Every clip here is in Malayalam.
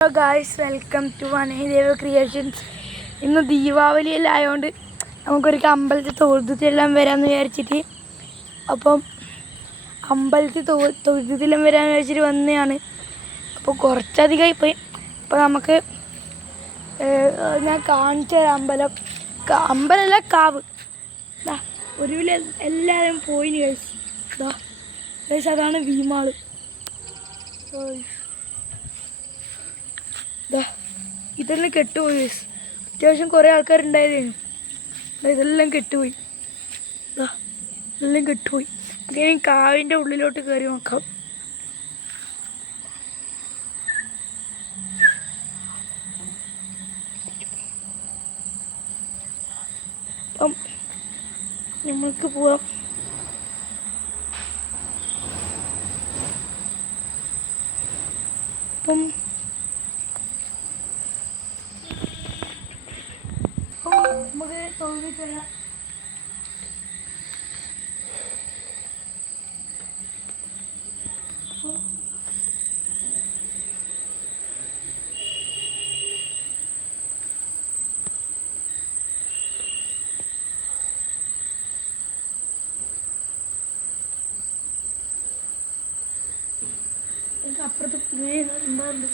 Hello guys, welcome to Vanadeva creations. ഇന്ന് ദീപാവലിയെല്ലാം ആയതുകൊണ്ട് നമുക്കൊരു അമ്പലത്തിൽ തൊഴുതെല്ലാം വരാമെന്ന് വിചാരിച്ചിട്ട് അപ്പം അമ്പലത്തിൽ തൊഴുതെല്ലാം വരാമെന്ന് വിചാരിച്ചിട്ട് വന്നതാണ്. അപ്പോൾ കുറച്ചധികമായി പോയി. അപ്പോൾ നമുക്ക് ഞാൻ കാണിച്ച അമ്പലമല്ല, കാവ്. ഒരുവിൽ എല്ലാവരും പോയിന് ഗൈസ്. ഗൈസ്, അതാണ് ഭീമാള്. ഇതെല്ലാം കെട്ടുപോയി. അത്യാവശ്യം കുറേ ആൾക്കാരുണ്ടായതാണ്. ഇതെല്ലാം കെട്ടുപോയി. ഇതെല്ലാം കെട്ടുപോയി. ഇനി കാവിൻ്റെ ഉള്ളിലോട്ട് കയറി നോക്കാം. അപ്പം നമ്മൾക്ക് പോവാം. അപ്പം നമുക്ക് തൊഴുതിട്ട് വരാം. എനിക്ക് അപ്പുറത്ത് ഉണ്ടാകുന്നുണ്ട്.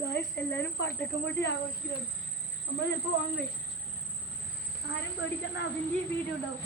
ഗായ്സ്, എല്ലാവരും പടക്കം പൊട്ടി ആഘോഷിക്കുകയാണ്. നമ്മൾ ചിലപ്പോൾ വാങ്ങും. ആരും പേടിക്കണ്ട, അതിൻ്റെ വീഡിയോ ഉണ്ടാവും.